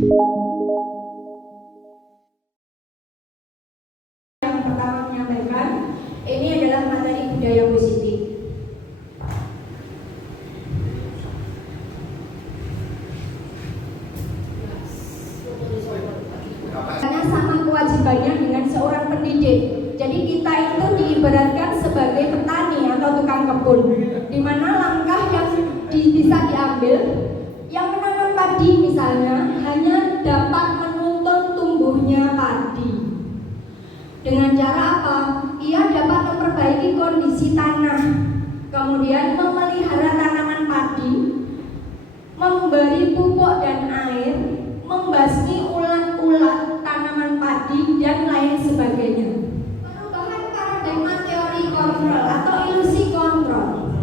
Yang pertama menyampaikan, ini adalah materi budaya positif. Karena sama kewajibannya dengan seorang pendidik. Jadi kita itu diibaratkan sebagai petani atau tukang kebun, di mana langkah yang bisa diambil, yang menanam padi misalnya hanya dapat menuntun tumbuhnya padi. Dengan cara apa? Ia dapat memperbaiki kondisi tanah, kemudian memelihara tanaman padi, memberi pupuk dan air, membasmi ulat-ulat tanaman padi dan lain sebagainya. Perubahan paradigma teori kontrol atau ilusi kontrol.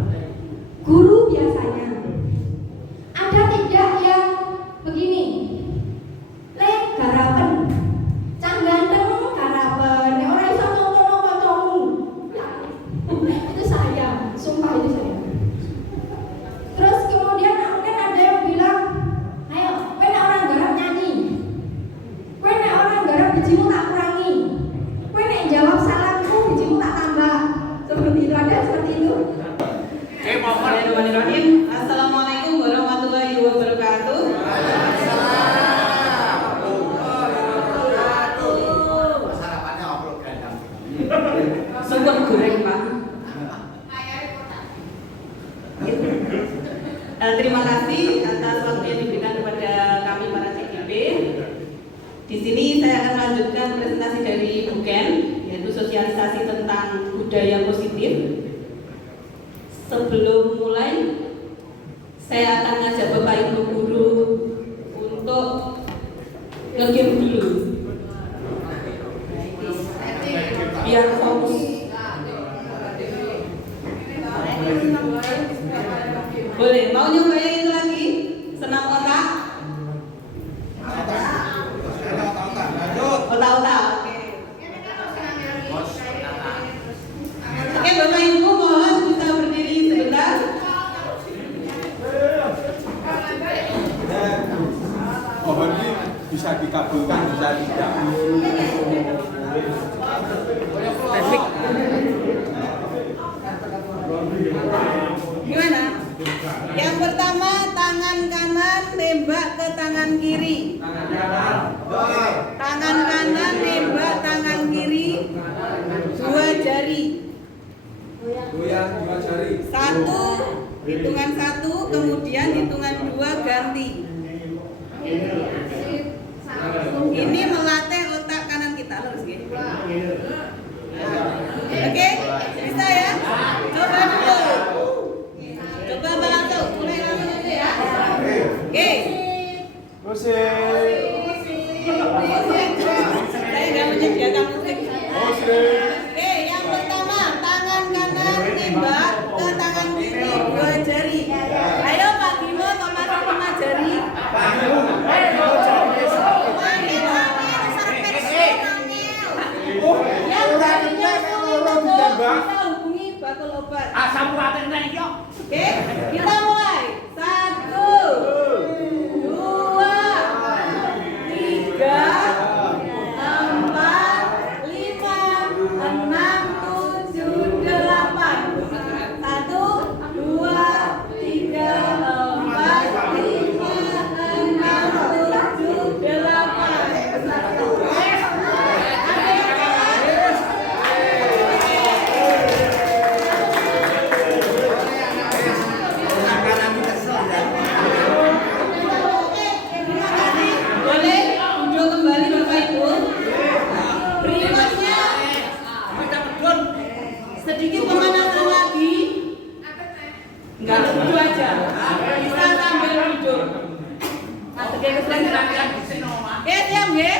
Guru biasanya ada tidak yang begini, le garapen, cang ganteng garapen, nek ora iso ngono kancamu. Itu saya, sumpah itu saya. Terus kemudian mungkin ada yang bilang, ayo, kowe nek ora garap nyanyi, kowe nek ora garap bijimu tak kurangi, kowe nek jawab salamku bijimu tak tambah. Seperti itu, ada seperti itu. Bismillahirrahmanirrahim. Assalamualaikum warahmatullahi wabarakatuh. Sungguh goreng Pak. Terima kasih atas waktu yang diberikan kepada kami para CGP. Di sini saya akan melanjutkan presentasi dari Buken, yaitu sosialisasi tentang budaya positif. Sebelum mulai, saya akan ngajak Bapak Ibu guru untuk nge-game dulu, biar fokus. Boleh, mau nyoba yang itu lagi? Senam otak? Otak-otak, oke. Oke, Bapak Ibu mohon bisa berdiri sebentar. Mohon ini bisa dikabulkan, bisa tidak. Gimana? Yang pertama, tangan kanan nembak ke tangan kiri. Tangan kanan nembak tangan kiri. Dua jari. Goyang dua jari. Satu, hitungan satu, kemudian hitungan dua ganti. Ini melatih otak kanan kita, lurus gitu. Oke, bisa ya? Coba dulu. Coba langsung, mulai langsung aja ya. Oke. Musik. Saya nggak menyediakan musik. Musik. Oke, yang pertama, tangan kanan nembak ke tangan kiri, dua jari. Ayo Pak Bimo, Thomas 5 jari. Yang jarinya bisa hubungi bakul obat. Asam urat nek yo. Oke, kita mulai. 1, 2, 3, 4, 5, 6, 7, 8. 1, 2, 3, 4, 5, 6, 7, 8. Boleh duduk kembali Bapak Ibu. Berikutnya sedikit pemanasan lagi. Enggak duduk aja. Bisa sambil duduk. Nah, sedikit gerakan. Oke, siap nggih?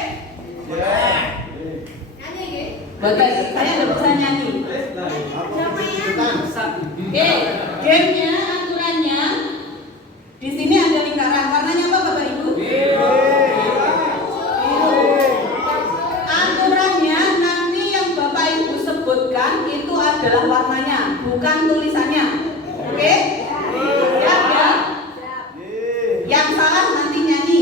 Bapak, saya nggak bisa nyanyi. Oke, gamenya, aturannya di sini ada lingkaran. Warnanya apa Bapak Ibu? Aturannya nanti yang Bapak Ibu sebutkan itu adalah warnanya, bukan tulisannya. Oke? Siap ya? Yang salah nanti nyanyi.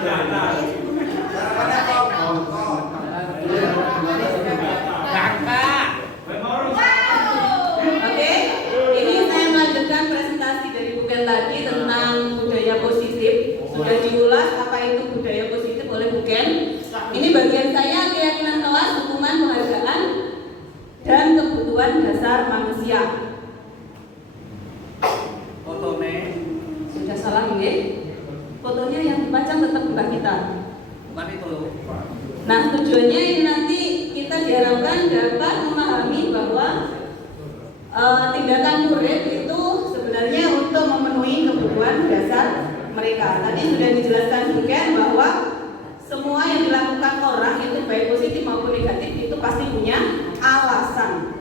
Oke, ini saya melanjutkan presentasi dari Buken tadi tentang budaya positif. Sudah diulas apa itu budaya positif oleh Buken. Ini bagian saya, keyakinan kelas, hukuman, penghargaan, dan kebutuhan dasar manusia. Fotone Sudah salah nggih? Fotonya yang dipajang tetap Mbak kita. bukan itu loh. Nah, tujuannya ini nanti kita diharapkan dapat memahami bahwa tindakan murid itu sebenarnya untuk memenuhi kebutuhan dasar mereka. Tadi sudah dijelaskan juga bahwa semua yang dilakukan orang itu baik positif maupun negatif itu pasti punya alasan.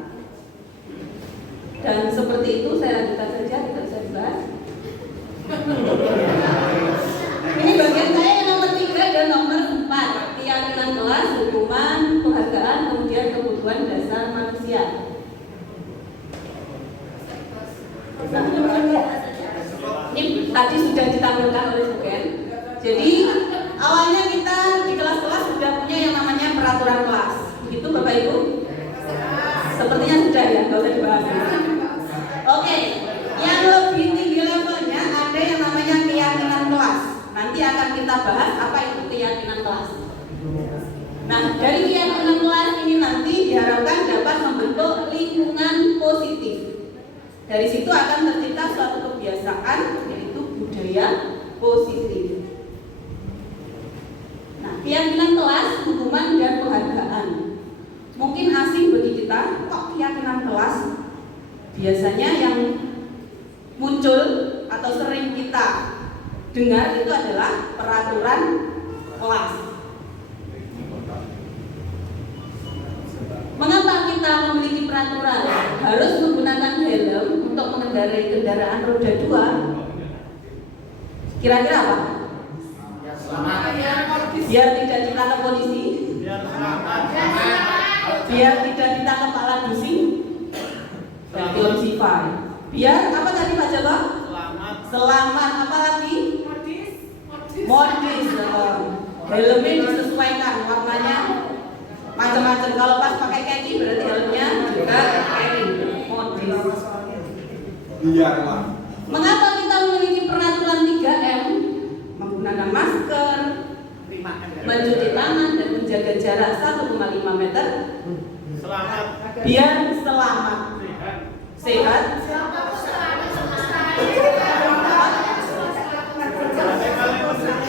Dan seperti itu saya lanjutkan saja, tidak usah dibahas. Ini bagian saya yang nomor 3 dan nomor 4, keyakinan kelas, hukuman, penghargaan, kemudian kebutuhan dasar manusia. Ini tadi sudah ditampilkan oleh Buken. Jadi awalnya kita di kelas-kelas sudah punya yang namanya peraturan kelas. Begitu Bapak Ibu? Sepertinya sudah ya, nggak usah dibahas. Oke, yang lebih tinggi levelnya ada yang namanya keyakinan kelas. Nanti akan kita bahas apa itu keyakinan kelas. Nah, dari keyakinan kelas ini nanti diharapkan dapat membentuk lingkungan positif. Dari situ akan tercipta suatu kebiasaan, yaitu budaya positif. Nah, keyakinan kelas, hukuman, dan penghargaan. Mungkin asing bagi kita, kok keyakinan kelas? Biasanya yang muncul atau sering kita dengar itu adalah peraturan kelas. Mengapa kita memiliki peraturan harus menggunakan helm untuk mengendarai kendaraan roda 2? Kira-kira apa? Biar tidak ditangkap polisi, biar tidak ditangkap alat dusing, dan film sifar. Biar apa tadi Pak Joko? Selamat apa lagi? Modis. Helmnya disesuaikan warnanya macam-macam. Kalau pas pakai kaki berarti helmnya juga kaki modis. Biarlah. Mengapa kita memiliki peraturan 3M? Menggunakan masker, mencuci tangan, dan menjaga jarak 1,5 meter. Selamat. Biar selamat, sehat.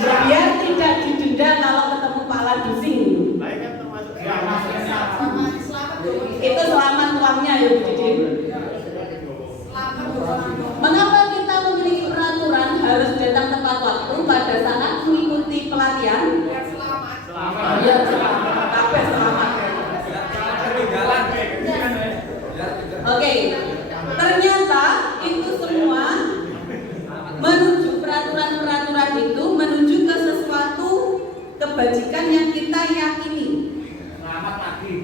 Biar tidak didenda kalau ketemu pala dusing. Itu selamat uangnya ya Bu Didin. Mengapa kita memiliki peraturan harus datang tepat waktu pada saat mengikuti pelatihan? Biar selamat. Kabeh selamat. Oke. Ternyata itu semua menuju peraturan-peraturan itu menuju ke sesuatu kebajikan yang kita yakini,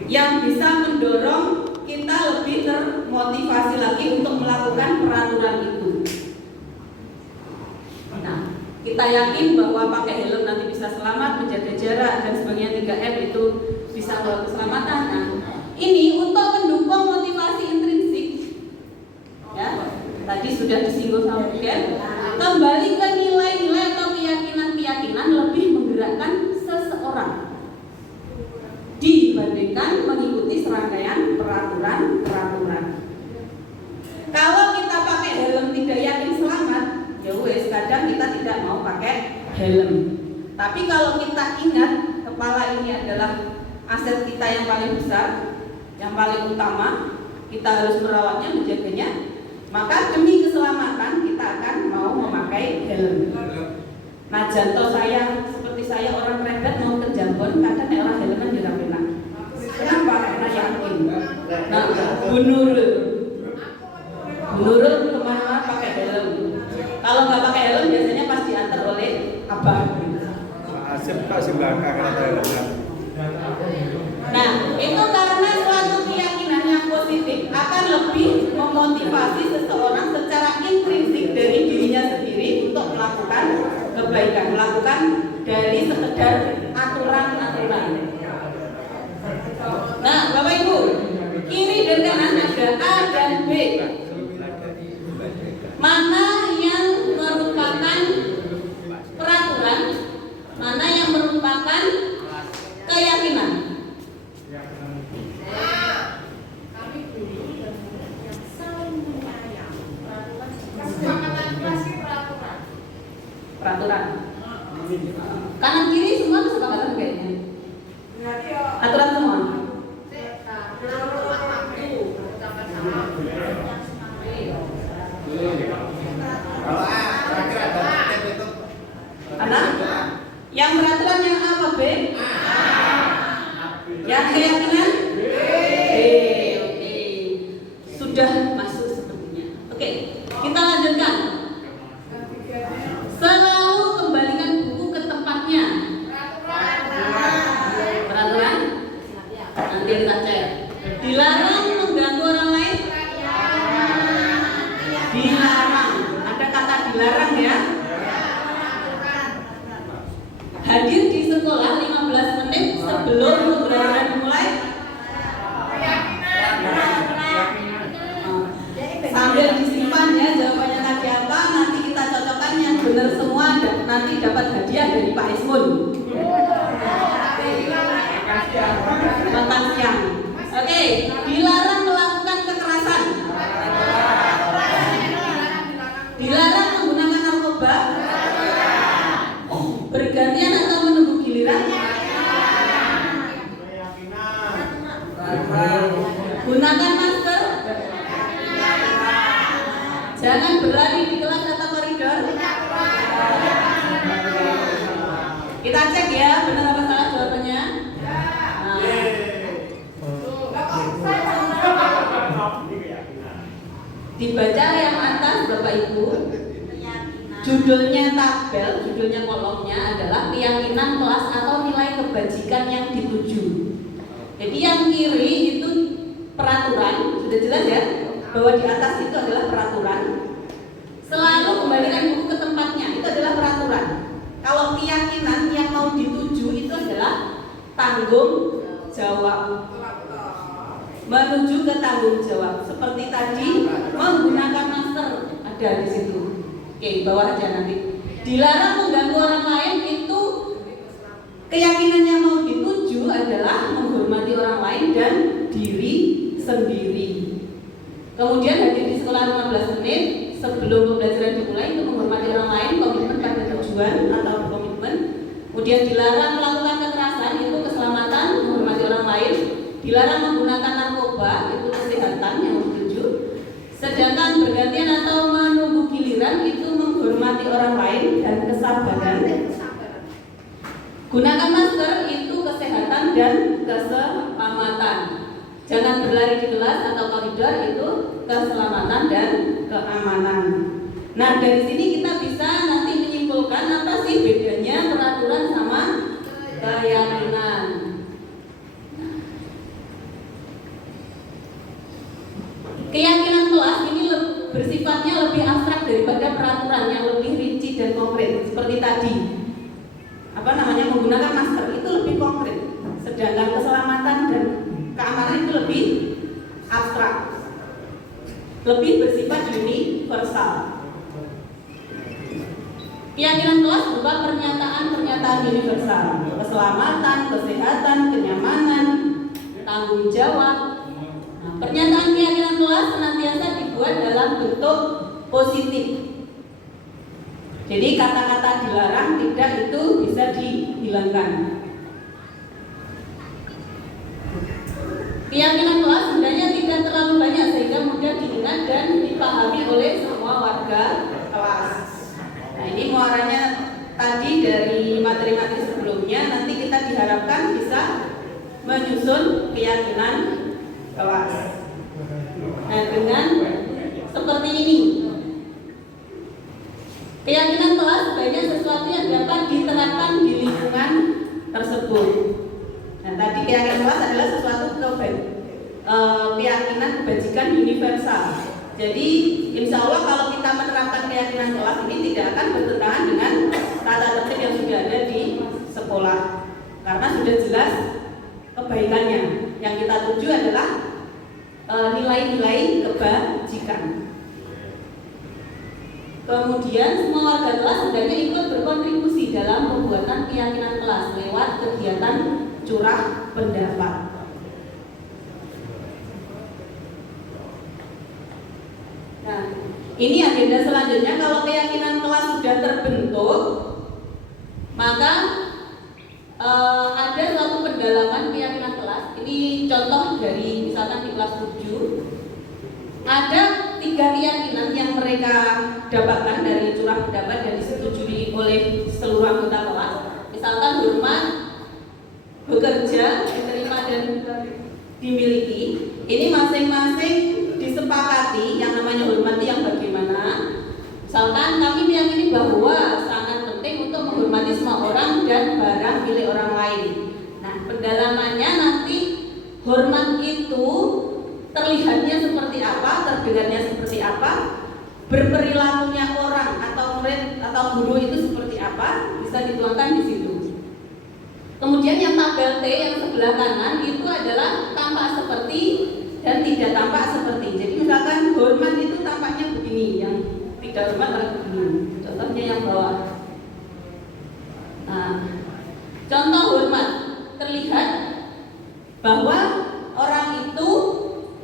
yang bisa mendorong kita lebih termotivasi lagi untuk melakukan peraturan itu. Nah, kita yakin bahwa pakai helm nanti bisa selamat, menjaga jarak, dan sebagainya 3M itu bisa bawa keselamatan. Nah, ini untuk mendukung motivasi intrinsik. Ya, tadi sudah disinggung sama Buken. Kembali ke nilai-nilai atau keyakinan-keyakinan lebih menggerakkan seseorang dibandingkan mengikuti serangkaian peraturan-peraturan. Kalau kita pakai helm tidak yakin selamat, ya wes kadang kita tidak mau pakai helm. Tapi kalau kita ingat kepala ini adalah aset kita yang paling besar, yang paling utama, kita harus merawatnya, menjaganya, maka demi keselamatan kita akan mau memakai helm. Nah, jantung saya seperti saya orang kredit mau ke Jambon, kadang orang helman dirapikan. Kenapa? Karena yakin. Nah, Bu Nurul kemana-mana pakai helm. Kalau nggak pakai helm biasanya pas diantar oleh abah. Asep kasih belakang atau helmnya. Nah, itu karena suatu keyakinan yang positif akan lebih memotivasi seseorang secara intrinsik dari dirinya sendiri untuk melakukan kebaikan, melakukan dari sekedar aturan-aturan. Nah, Bapak Ibu, kiri dan kanan ada A dan B. Mana yang merupakan peraturan, mana yang merupakan keyakinan? Peraturan. Kanan kiri semua kesepakatan kayaknya. Aturan semua. Anak? Yang peraturan yang A apa B? Yang keyakinan? B. Oke. Sudah masuk sepertinya. Oke, kita lanjutkan. Selalu kembalikan buku ke tempatnya. Peraturan? Nanti kita cek. Dilarang mengganggu orang lain? Dilarang. Ada kata dilarang ya? Hadir di sekolah 15 menit sebelum pembelajaran dimulai. Sambil disimpan ya jawabannya tadi apa, nanti kita cocokkan yang benar semua dan nanti dapat hadiah dari Pak Ismun. Makan siang. Oke, dilarang melakukan kekerasan. Dilarang menggunakan narkoba. Bergantian atau menunggu giliran? Gunakan masker. Jangan berlari di kelas atau koridor. Kita cek ya, benar apa salah jawabannya? Dibaca yang atas Bapak Ibu. Judulnya tabel, judulnya kolomnya adalah keyakinan kelas atau nilai kebajikan yang dituju. Jadi yang kiri itu peraturan, sudah jelas ya, bahwa di atas itu adalah peraturan. Selalu kembalikan buku ke tempatnya, itu adalah peraturan. Kalau keyakinan yang mau dituju itu adalah tanggung jawab. Menuju ke tanggung jawab. Seperti tadi menggunakan masker ada di situ. Oke, bawah aja nanti. Dilarang mengganggu orang lain itu keyakinan yang mau dituju adalah menghormati orang lain dan diri sendiri. Kemudian hadir di sekolah 15 menit sebelum pembelajaran dimulai itu menghormati orang lain, komitmen pada tujuan atau komitmen. Kemudian dilarang melakukan kekerasan itu keselamatan, menghormati orang lain. Dilarang menggunakan narkoba itu kesehatan yang dituju. Sedangkan bergantian atau menunggu giliran itu menghormati orang lain dan kesabaran. Gunakan masker itu kesehatan dan keselamatan. Jangan berlari di kelas atau koridor itu keselamatan dan keamanan. Nah, dari sini kita bisa nanti menyimpulkan apa sih bedanya peraturan sama keyakinan. Keyakinan kelas ini bersifatnya lebih abstrak daripada peraturan yang lebih rinci dan konkret. Seperti tadi, menggunakan masker itu lebih konkret, sedangkan keselamatan dan keamanan itu lebih abstrak, lebih bersifat universal. Keyakinan kelas berupa pernyataan-pernyataan universal, keselamatan, kesehatan, kenyamanan, tanggung jawab. Pernyataan keyakinan kelas senantiasa dibuat dalam bentuk positif. Jadi kata-kata dilarang tidak itu bisa dihilangkan. Keyakinan kelas sebenarnya tidak terlalu banyak sehingga mudah diingat dan dipahami oleh semua warga kelas. Nah, ini muaranya tadi dari materi-materi sebelumnya, nanti kita diharapkan bisa menyusun keyakinan kelas. Nah, dengan seperti ini, keyakinan kelas sebaiknya sesuatu yang dapat diterapkan di lingkungan tersebut. Nah, tadi keyakinan kelas adalah sesuatu keyakinan kebajikan universal. Jadi, insya Allah kalau kita menerapkan keyakinan kelas ini tidak akan bertentangan dengan tata tertib yang sudah ada di sekolah, karena sudah jelas kebaikannya. Yang kita tuju adalah nilai-nilai kebajikan. Kemudian semua warga kelas sebenarnya ikut berkontribusi dalam pembuatan keyakinan kelas lewat kegiatan curah pendapat. Nah, ini agenda selanjutnya. Kalau keyakinan kelas sudah terbentuk, maka ada suatu pendalaman keyakinan kelas. Ini contoh dari misalkan di kelas 7. Ada 3 keyakinan yang mereka dapatkan dari curah pendapat dan disetujui oleh seluruh anggota kelas. Misalkan hormat, bekerja, diterima dan dimiliki. Ini masing-masing disepakati. Yang namanya hormati yang bagaimana? Misalkan kami meyakini bahwa sangat penting untuk menghormati semua orang dan barang milik orang lain. Nah, pendalamannya nanti hormat itu terlihatnya seperti apa, terdengarnya seperti apa, berperilakunya orang atau murid atau guru itu seperti apa, bisa dituangkan di situ. Kemudian yang tabel T yang sebelah kanan itu adalah tampak seperti dan tidak tampak seperti. Jadi misalkan hormat itu tampaknya begini, yang tidak hormat adalah begini. Contohnya yang bawah. Nah, contoh hormat terlihat bahwa orang itu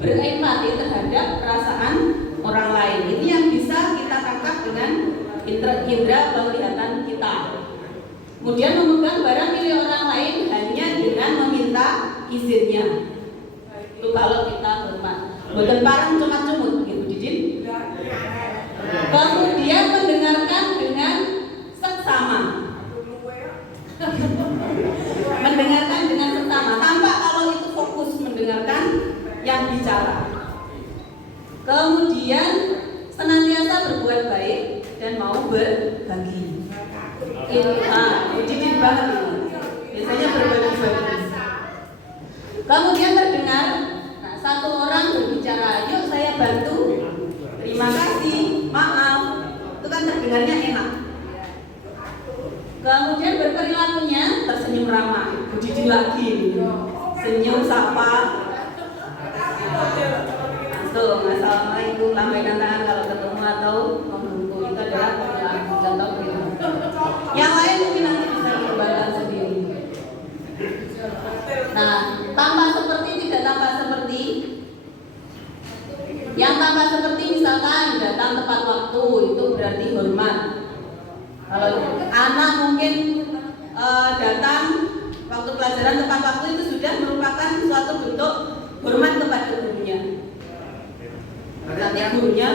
berempati terhadap perasaan orang lain. Ini yang bisa kita tangkap dengan indera penglihatan kita. Kemudian memegang barang milik orang lain hanya dengan meminta izinnya. Itu kalau kita hormat. Bukan barang cuma-cumut, gitu Didin. Kemudian mendengarkan dengan seksama. Mendengarkan dengan seksama. Tampak kalau itu fokus mendengarkan yang bicara. Kemudian senantiasa berbuat baik dan mau berbagi. Didin banget ini. Biasanya berbagi-bagi. Kemudian terdengar, nah, satu orang berbicara, yuk saya bantu, terima kasih, maaf. Itu kan terdengarnya enak. Kemudian berperilakunya tersenyum ramah. Didin lagi, senyum sapa. Langsung assalamualaikum, lambaikan tangan kalau ketemu atau membungkuk. Itu adalah perilaku contoh perilaku. Yang lain mungkin nanti bisa dikembangkan sendiri. Nah, tampak seperti tidak tampak seperti. Yang tampak seperti misalkan datang tepat waktu, itu berarti hormat. Kalau anak mungkin datang waktu pelajaran tepat waktu, itu sudah merupakan suatu bentuk hormat kepada gurunya. Nanti gurunya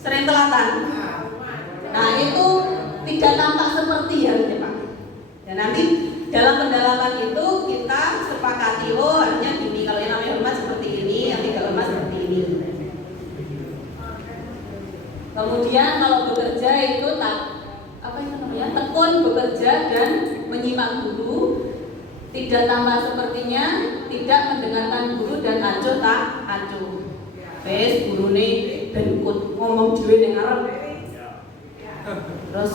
sering telatan. Nah, itu tidak tampak seperti harusnya Pak. Dan nanti dalam pendalaman itu kita sepakati, oh harusnya gini, kalau yang namanya hormat seperti ini, yang tidak hormat seperti ini. Kemudian kalau bekerja itu tekun bekerja dan menyimak guru, tidak tampak sepertinya, tidak mendengarkan guru dan acuh tak acuh. Wes gurune ben ikut ngomong dhewe ning arep. Terus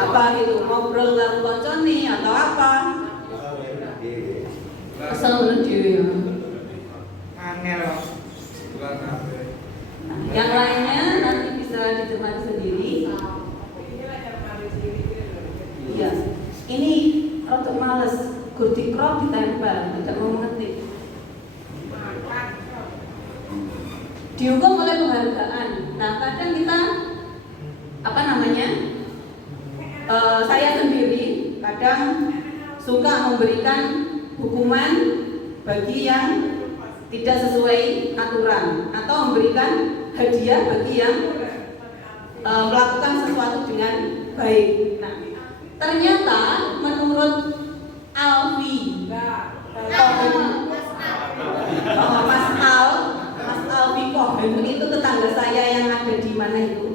apa gitu, ngobrol karo kancane atau apa? Asal ngono dhewe. Angel. Yang lainnya nanti bisa dicermati sendiri. Iya. Ini rada males, gur dikrop ditempel, tidak mau mengetik. Dihukum oleh penghargaan. Nah, kadang kita saya sendiri kadang suka memberikan hukuman bagi yang tidak sesuai aturan atau memberikan hadiah bagi yang melakukan sesuatu dengan baik. Nah, ternyata menurut Alfi, Mas Alfi Kohen itu tetangga saya yang ada di mana itu?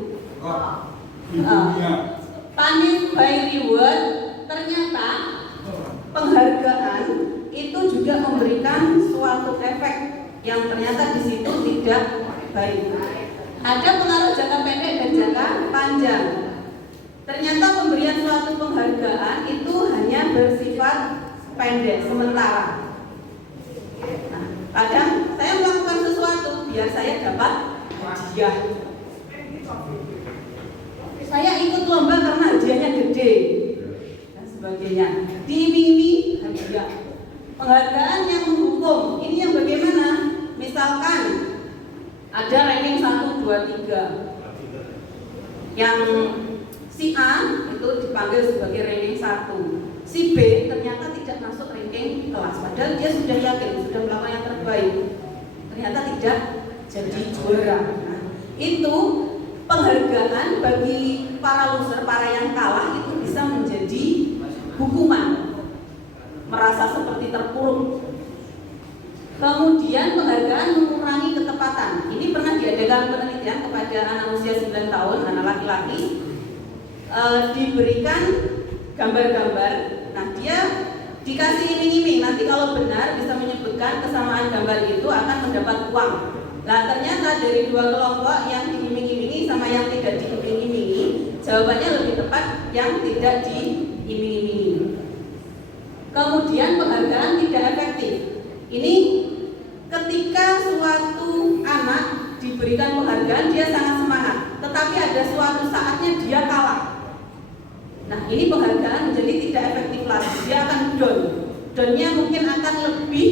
Punishment by reward, ternyata penghargaan itu juga memberikan suatu efek yang ternyata di situ tidak baik. Ada pengaruh jangka pendek dan jangka panjang. Ternyata pemberian suatu penghargaan itu pendek sementara. Nah, kadang saya melakukan sesuatu biar saya dapat hadiah. Saya ikut lomba karena hadiahnya gede dan sebagainya. Diiming-iming hadiah. Penghargaan yang menghukum. Ini yang bagaimana? Misalkan ada ranking 1, 2, 3. Yang si A itu dipanggil sebagai ranking 1. Si B ternyata tidak masuk ranking kelas, padahal dia sudah yakin, sudah melakukan yang terbaik. Ternyata tidak jadi juara. Nah, itu penghargaan bagi para loser, para yang kalah itu bisa menjadi hukuman. Merasa seperti terpuruk. Kemudian penghargaan mengurangi ketepatan. Ini pernah diadakan penelitian kepada anak usia 9 tahun, anak laki-laki. Diberikan gambar-gambar. Nah, dia dikasih iming-iming. Nanti kalau benar bisa menyebutkan kesamaan gambar itu akan mendapat uang. Nah, ternyata dari dua kelompok yang diiming-imingi sama yang tidak diiming-imingi, jawabannya lebih tepat yang tidak diiming-imingi. Kemudian penghargaan tidak efektif. Ini ketika suatu anak diberikan penghargaan dia sangat semangat, tetapi ada suatu saatnya dia kalah. Nah, ini penghargaan menjadi tidak efektif lagi. Dia akan down. Downnya mungkin akan lebih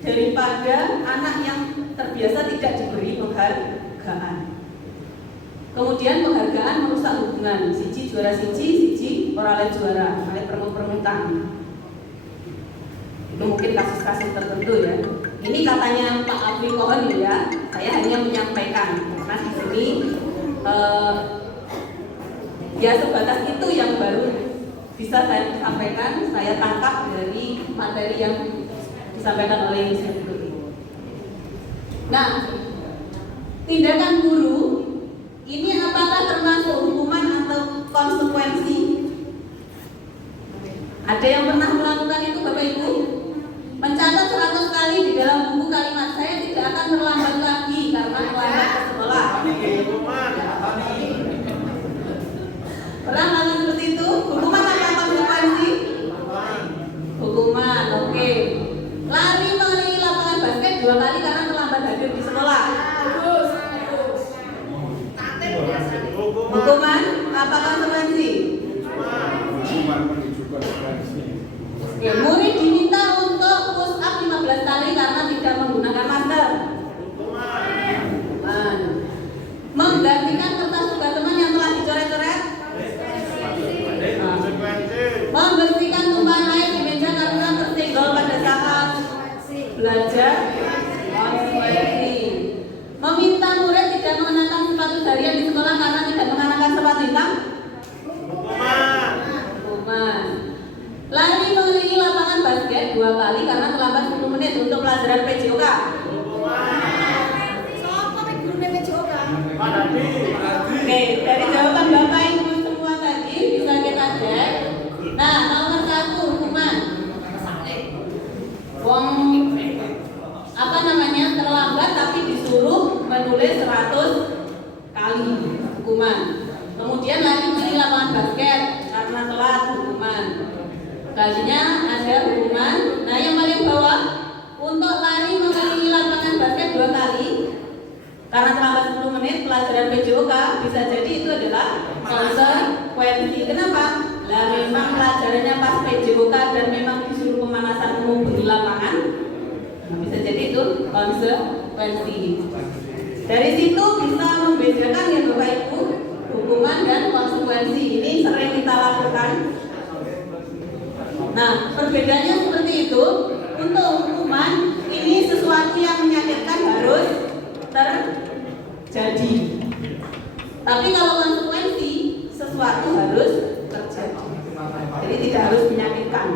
daripada anak yang terbiasa tidak diberi penghargaan. Kemudian penghargaan merusak hubungan. Siji juara siji ora oleh juara, oleh permut-permutan. Itu mungkin kasus-kasus tertentu ya. Ini katanya Pak Abdi Kohon ya. Saya hanya menyampaikan karena di sini ya sebatas itu yang baru bisa saya sampaikan. Saya tangkap dari materi yang disampaikan oleh Ibu. Nah, tindakan guru ini apakah termasuk hukuman atau konsekuensi? Ada yang pernah melakukan itu Bapak Ibu? Mencatat 100 kali di dalam buku kalimat saya tidak akan terlambat lagi karena terlambat ke sekolah. Pernah melakukan seperti itu? Hukuman atau konsekuensi? Hukuman, oke. Lari mengelilingi lapangan basket 2 kali karena terlambat hadir di sekolah. Hukuman apa konsekuensi? Hukuman menuju konsekuensi. Ya, murid diminta untuk push up 15 kali karena tidak menggunakan masker. Hukuman. Menggantikan kertas tugas teman yang telah dicoret-coret. Membersihkan tumpahan air di meja karena tersenggol pada saat belajar. Konsekuensi. Meminta murid tidak mengenakan sepatu harian di sekolah karena tidak mengenakan sepatu hitam. Hukuman. Lari mengelilingi lapangan basket 2 kali karena terlambat 10 menit untuk pelajaran PJOK. Oke, dari jawaban Bapak Ibu semua tadi bisa kita cek. Nah, nomor 1 hukuman. Terlambat tapi disuruh menulis 100 kali hukuman. Kemudian lari mengelilingi lapangan basket karena telat hukuman. Kalinya ada hukuman. Nah, yang paling bawah untuk lari mengelilingi lapangan basket 2 kali karena terlambat 10 menit pelajaran PJOK, bisa jadi itu adalah konsekuensi. Kenapa? Lah memang pelajarannya pas PJOK dan memang disuruh pemanasan umum di lapangan. Nah, bisa jadi itu konsekuensi. Dari situ bisa membedakan ya Bapak Ibu, hukuman dan konsekuensi. Ini sering kita lakukan. Nah, perbedaannya seperti itu. Untuk hukuman ini sesuatu yang menyakitkan harus terjadi. Tapi kalau konsekuensi sesuatu harus terjadi. Jadi tidak harus menyakitkan.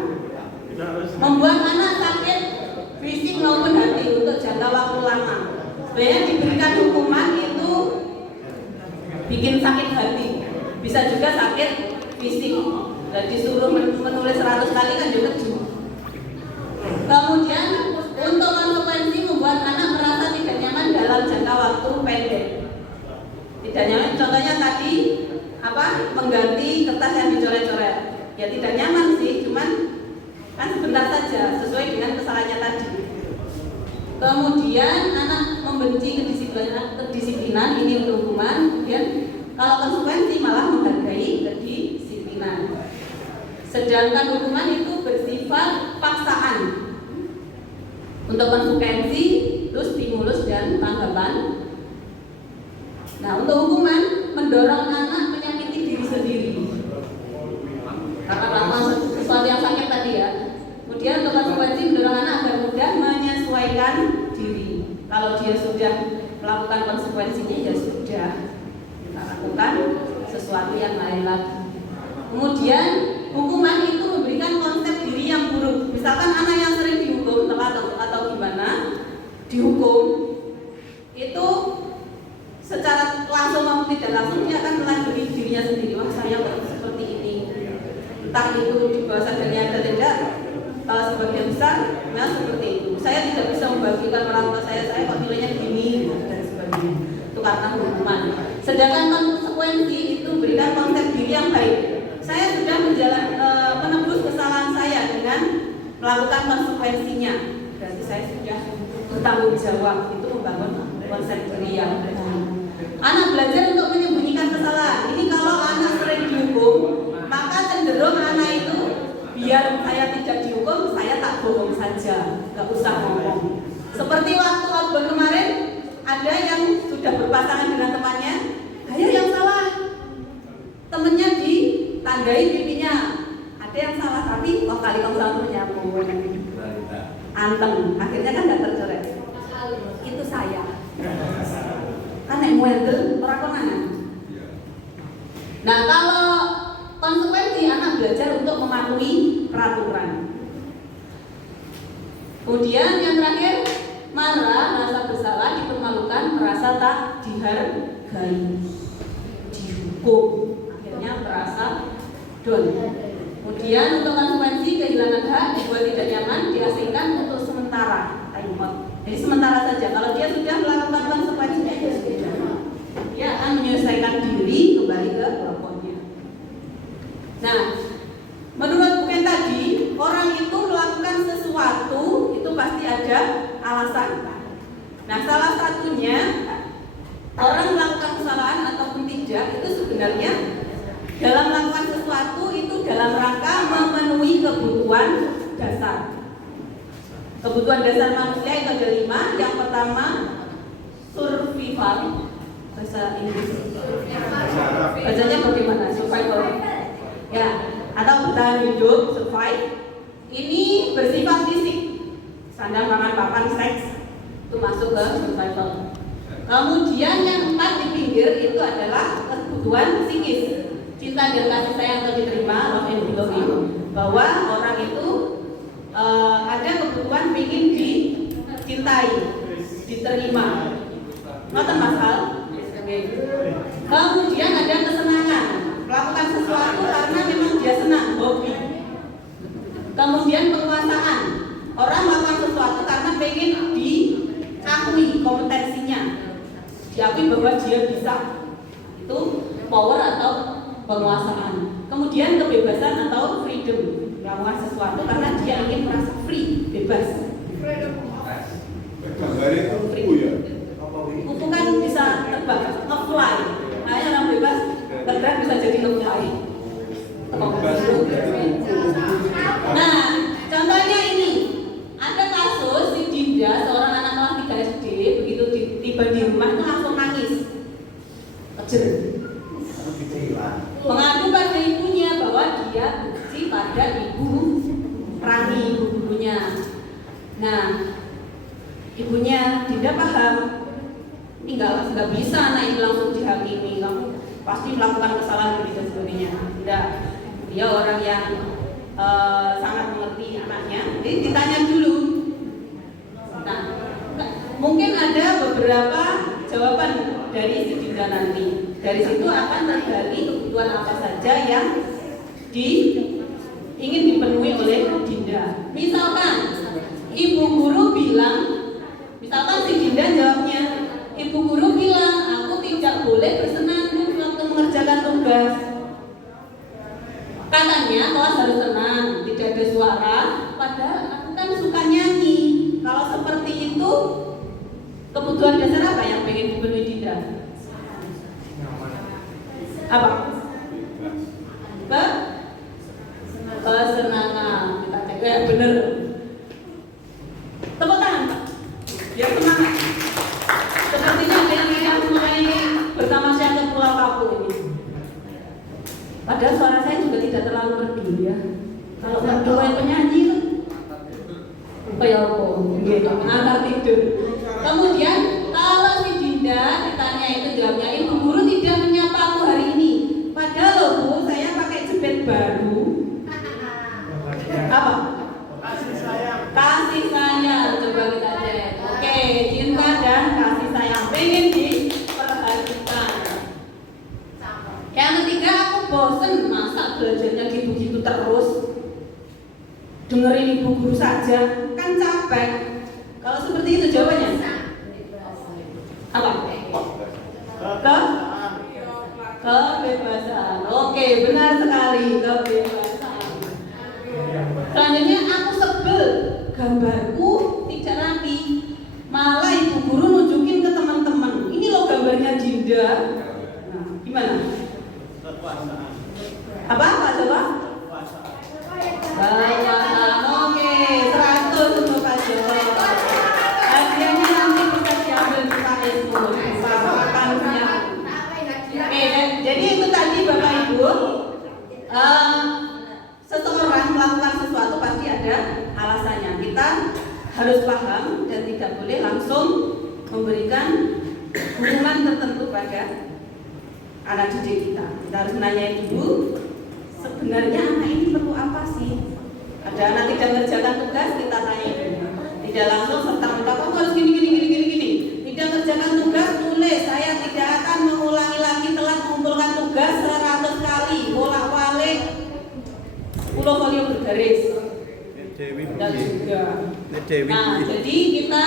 Membuat anak sakit fisik maupun hati untuk jangka waktu lama. Sebenarnya diberikan hukuman itu bikin sakit hati, bisa juga sakit fisik. Dan disuruh menulis 100 kali kan juga juga. Kemudian untuk konsekuensi membuat anak merasa tidak nyaman dalam jangka waktu pendek. Tidak nyaman, contohnya tadi mengganti kertas yang dicoret-coret. Ya tidak nyaman sih, cuman kan sebentar saja sesuai dengan kesalahannya tadi. Kemudian anak membenci kedisiplinan ini untuk hukuman. Kemudian kalau konsekuensi malah menghargai kedisiplinan. Sedangkan hukuman itu bersifat paksaan. Untuk konsekuensi itu stimulus dan tanggapan. Nah, untuk hukuman mendorong anak menyakiti diri sendiri karena melakukan sesuatu yang sakit tadi ya. Kemudian untuk konsekuensi mendorong anak agar mudah menyesuaikan diri. Kalau dia sudah melakukan konsekuensinya ya sudah, kita lakukan sesuatu yang lain lagi. Kemudian hukuman itu memberikan konsep diri yang buruk. Misalkan anak yang sering dihukum telat atau gimana, dihukum itu secara langsung maupun tidak langsung dia akan melabeli dirinya sendiri. Wah, saya kok seperti ini. Entah itu di bawah sadarnya atau tidak, sebagian besar nah seperti itu. Saya tidak bisa membagikan orang tua saya kok nilainya gini dan sebagainya. Itu karena hukuman. Sedangkan konsekuensi itu berikan konsep diri yang baik. Saya sudah menebus kesalahan saya dengan melakukan konsekuensinya. Berarti saya sudah bertanggung jawab. Itu membangun konsep diri yang baik. Anak belajar untuk menyembunyikan kesalahan. Ini kalau anak sering dihukum, maka cenderung anak itu biar saya tidak dihukum, saya tak bohong saja, nggak usah ngomong. Seperti waktu outbound kemarin, ada yang sudah berpasangan dengan temannya, ayo yang salah, temennya ditandai pipinya, ada yang salah tapi kok kali kamu salah menyapu, anteng, akhirnya kan nggak tercoret. Itu saya. Kan nek muendel ora konangan. Nah, kalau konsekuensi anak belajar untuk mematuhi peraturan. Kemudian yang terakhir, marah, merasa bersalah, dipermalukan, merasa tak dihargai, dihukum, akhirnya merasa down. Kemudian untuk konsekuensi kehilangan hak, dibuat tidak nyaman, diasingkan untuk sementara, timeout. Jadi sementara saja. Kalau dia sudah melakukan konsekuensinya ya sudah, dia akan menyelesaikan diri kembali ke kelompoknya. Nah, menurut Buken tadi, orang itu melakukan sesuatu itu pasti ada alasan. Nah, salah satunya orang melakukan kesalahan ataupun tidak itu sebenarnya dalam melakukan sesuatu itu dalam rangka memenuhi kebutuhan dasar. Kebutuhan dasar manusia itu ada 5. Yang pertama survival, bahasa Inggris. Bacanya bagaimana? Survival. Ya, atau bertahan hidup, survive. Ini bersifat fisik. Sandang, pangan, papan, seks itu masuk ke survival. Kemudian yang 4 di pinggir itu adalah kebutuhan psikis. Cinta dan kasih sayang atau diterima, love and belonging. Bahwa orang itu ada kebutuhan ingin dicintai, diterima. Ngoten Mas Hal? Kemudian ada kesenangan, melakukan sesuatu karena memang dia senang, hobi. Kemudian penguasaan, orang melakukan sesuatu karena pengen diakui kompetensinya, diakui bahwa dia bisa. Itu power atau penguasaan. Kemudian kebebasan atau freedom, melakukan sesuatu karena dia ingin merasa free, bebas. Gambar itu kuku ya? Kuku kan bisa terbang, nge-fly. Nah, yang bebas terbang bisa jadi nge-fly. Nah, contohnya ini, ada kasus si Dinda, seorang anak kelas 3 SD, begitu tiba di rumah itu langsung nangis, kejer. Mengadu pada ibunya bahwa dia benci pada ibu Rani, ibu-ibunya. Nah, ibunya tidak paham, ini nggak bisa anak ini langsung dihakimi, kamu pasti melakukan kesalahan dan sebagainya. Tidak, dia orang yang sangat mengerti anaknya. Jadi ditanya dulu. Nah, mungkin ada beberapa jawaban dari si Dinda nanti. Dari situ akan tergali kebutuhan apa saja yang ingin dipenuhi oleh Dinda. Misalkan ibu guru bilang, misalkan si Dinda jawabnya, ibu guru bilang aku tidak boleh bersenandung waktu mengerjakan tugas. Katanya kelas harus tenang, tidak tidak ada suara, padahal aku kan suka nyanyi. Kalau seperti itu, kebutuhan dasar apa yang pengen dipenuhi Dinda? Apa? Kesenangan. Kita cek ya, bener. Tepuk tangan, Pak. Ya, semangat. Sepertinya ada yang ingin mulai bersama saya ke Pulau Kapuk ini. Padahal suara saya juga tidak terlalu merdu ya. Kalau merdu kayak penyanyi itu kayak apa? Gitu, mengantar tidur. Kemudian kalau si Dinda ditanya itu jawabnya, ibu guru tidak menyapa aku hari ini. Padahal loh Bu, saya pakai jepit baru. Apa? Kasih sayang. Kasih sayang, coba kita cek. Oke, cinta dan kasih sayang pengen diperhatikan. Yang ketiga, aku bosen masa belajarnya gitu-gitu terus. Dengerin ibu guru saja, kan capek. Kalau seperti itu jawabannya apa? Kebebasan. Oke, benar sekali, kebebasan. Selanjutnya, aku sebel gambarku tidak rapi. Malah ibu guru nunjukin ke teman-teman. Ini loh gambarnya Dinda. Nah, gimana? Kekuasaan. Apa coba? Kekuasaan. Oke, 100 untuk Kak Jo. Hadiahnya nanti bisa diambil di KSU. Makannya. Oke, jadi itu tadi Bapak Ibu. Seseorang melakukan sesuatu pasti ada alasannya. Kita harus paham dan tidak boleh langsung memberikan hukuman tertentu pada anak didik kita. Kita harus menanyai dulu, sebenarnya anak ini perlu apa sih? Ada anak tidak mengerjakan tugas, kita tanya dulu. Tidak langsung serta-merta kamu harus gini. Tidak mengerjakan tugas, tulis. Saya tidak akan mengulangi lagi telat mengumpulkan tugas 100 kali. Bolak-balik 10 folio bergaris. Dan juga. Nah, jadi kita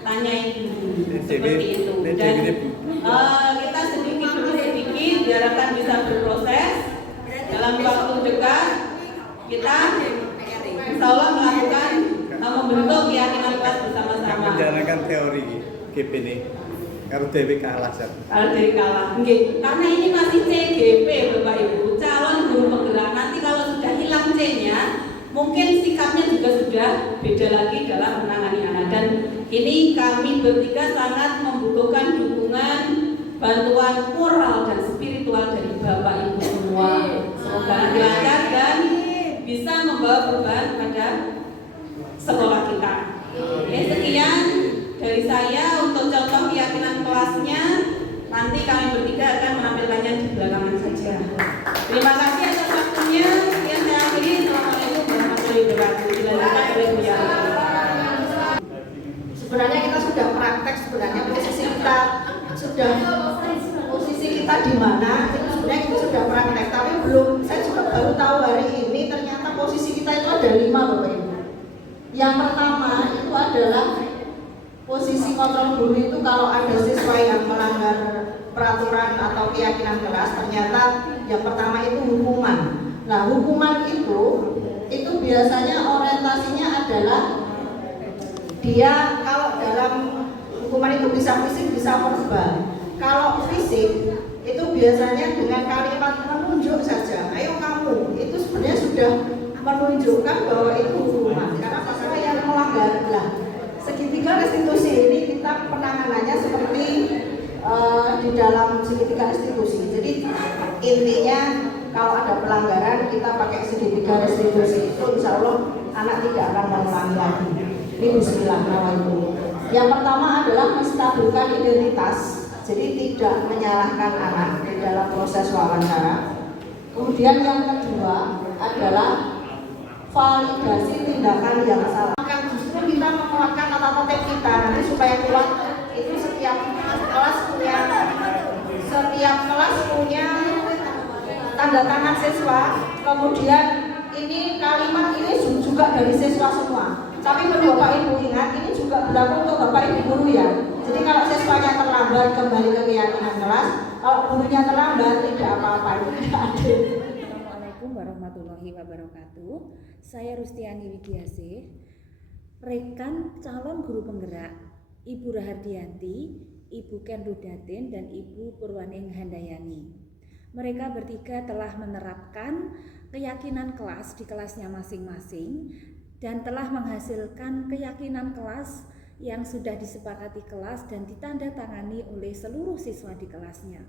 tanyain dulu seperti itu. Dan kita sedikit diharapkan bisa berproses dalam waktu dekat. Kita insya Allah melakukan membentuk keyakinan kelas bersama-sama. Menjalankan teori GP ini. Kalau Dewi kalah, Kalau Dewi kalah, karena ini masih CGP Bapak Ibu, calon guru penggerak. Nanti kalau sudah hilang C-nya, mungkin sikapnya juga sudah beda lagi dalam menangani anak. Dan ini kami bertiga sangat membutuhkan dukungan, bantuan moral dan spiritual dari Bapak Ibu semua. Semoga lancar dan bisa membawa perubahan pada sekolah kita. Oke, sekian dari saya untuk contoh keyakinan kelasnya. Nanti kami bertiga akan menampilkannya di belakangan saja. Terima kasih atas waktunya. Sekian saya akhiri. Assalamualaikum warahmatullahi wabarakatuh. Dilanjutkan oleh Bu Yani. Sebenarnya kita sudah praktek, sebenarnya posisi kita di mana itu sebenarnya kita sudah praktek, tapi belum. Saya juga baru tahu hari ini ternyata posisi kita itu ada 5 Bapak Ibu. Yang pertama itu adalah posisi kontrol guru itu kalau ada siswa yang melanggar peraturan atau keyakinan kelas, ternyata yang pertama itu hukuman. Nah, hukuman itu biasanya orientasinya adalah dia kalau dalam hukuman itu bisa fisik, bisa verbal. Kalau fisik itu biasanya dengan kalimat menunjuk saja. Ayo kamu, itu sebenarnya sudah menunjukkan bahwa itu hukuman. Karena masalah yang melanggar lah. Segitiga restitusi ini kita penanganannya seperti di dalam segitiga restitusi. Jadi intinya kalau ada pelanggaran kita pakai segitiga restitusi itu insya Allah anak tidak akan mengulangi lagi. Ini bismillahirrahmanirrahim. Yang pertama adalah menstabilkan identitas, jadi tidak menyalahkan anak di dalam proses wawancara. Kemudian yang kedua adalah validasi tindakan yang salah. Justru kita menguatkan tata tertib kita nanti supaya kuat. Itu setiap kelas punya tanda tangan siswa. Kemudian ini kalimat ini juga dari siswa semua. Tapi perlu Bapak Ibu ingat, ini juga berlaku untuk Bapak Ibu guru ya. Jadi kalau siswanya terlambat kembali ke keyakinan kelas, kalau gurunya terlambat tidak apa-apa, itu tidak adil. Assalamualaikum warahmatullahi warahmatullahi wabarakatuh. Saya Rustiani Widiasih, rekan calon guru penggerak Ibu Rahardianti, Ibu Ken Rudatin, dan Ibu Purwaning Handayani. Mereka bertiga telah menerapkan keyakinan kelas di kelasnya masing-masing dan telah menghasilkan keyakinan kelas yang sudah disepakati kelas dan ditandatangani oleh seluruh siswa di kelasnya.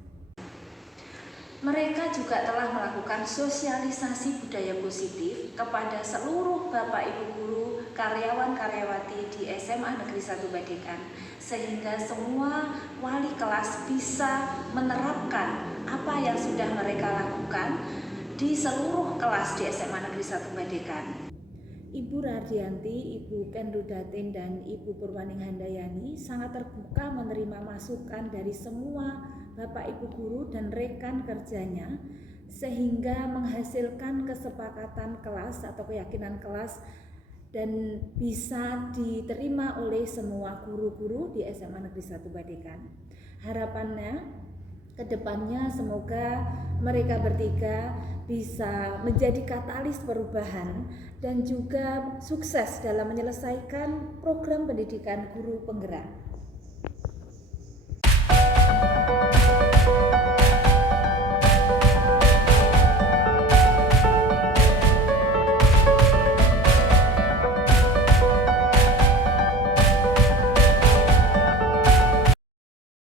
Mereka juga telah melakukan sosialisasi budaya positif kepada seluruh Bapak Ibu guru, karyawan-karyawati di SMA Negeri 1 Badekan, sehingga semua wali kelas bisa menerapkan apa yang sudah mereka lakukan di seluruh kelas di SMA Negeri 1 Badekan. Ibu Rahardianti, Ibu Ken Rudatin, dan Ibu Purwaning Handayani sangat terbuka menerima masukan dari semua Bapak Ibu guru dan rekan kerjanya, sehingga menghasilkan kesepakatan kelas atau keyakinan kelas dan bisa diterima oleh semua guru-guru di SMA Negeri 1 Badekan. Harapannya kedepannya semoga mereka bertiga bisa menjadi katalis perubahan dan juga sukses dalam menyelesaikan program pendidikan guru penggerak.